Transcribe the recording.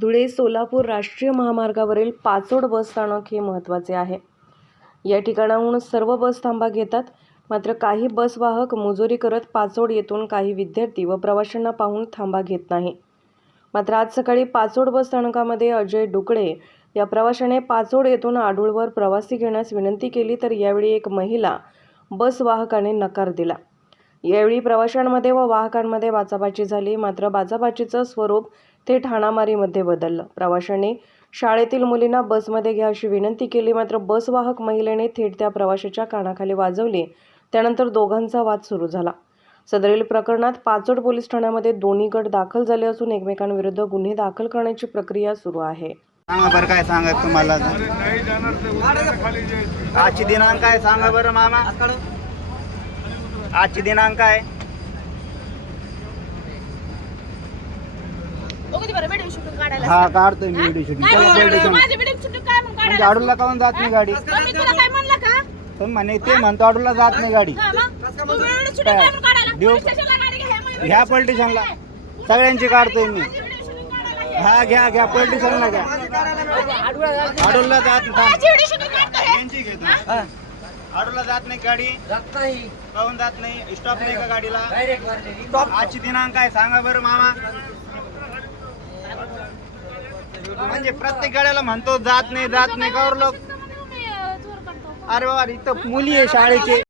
धुळे सोलापूर राष्ट्रीय महामार्गावरील पाचोड बस स्थानक हे महत्त्वाचे आहे. या ठिकाणाहून सर्व बस थांबा घेतात. मात्र काही बसवाहक मुजोरी करत पाचोड येथून काही विद्यार्थी व प्रवाशांना पाहून थांबा घेत नाही. मात्र आज सकाळी पाचोड बस स्थानकामध्ये अजय डुकडे या प्रवाशाने पाचोड येथून आडूळवर प्रवासी घेण्यास विनंती केली तर यावेळी एक महिला बसवाहकाने नकार दिला. यावेळी प्रवाशांमध्ये व वाहकांमध्ये बाचाबाची झाली. मात्र बाचाबाचीचं स्वरूप थेट हाणामारीमध्ये बदललं. प्रवाशांनी शाळेतील मुलींना बसमध्ये घ्या अशी विनंती केली. मात्र बसवाहक महिलेने थेट त्या प्रवाशाच्या कानाखाली वाजवली. त्यानंतर दोघांचा वाद सुरू झाला. सदरील प्रकरणात पाचोड पोलीस ठाण्यामध्ये दोन्ही गट दाखल झाले असून एकमेकांविरुद्ध गुन्हे दाखल करण्याची प्रक्रिया सुरू आहे. सांगा बरं काय सांगा तुम्हाला? आजची दिनांक काय सांगा बरं मामा? आजची दिनांक आहे. हा काढतोय मी व्हिडिओ शूटिंग काय म्हणजे काढायला आडूला काहून जात नाही गाडी. तुम्ही म्हणे ते म्हणतो आडूला जात नाही गाडी. हा. ह्या पॉलिटिशियनला सगळ्यांची काढतोय मी. हे. हा घ्या घ्या पॉलिटिशियनला घ्या. आडूला जात नाही. हे. यांची घेतो. हा. आडूला जात नाही गाडी काहून जात नाही स्टॉप नाही का गाडीला आजची दिनांक काय सांगा बरं मामा म्हणजे प्रत्येक गाड्याला म्हणतो जात नाही जात नाही का लोक. अरे बाबा इथं मुली आहे शाळेचे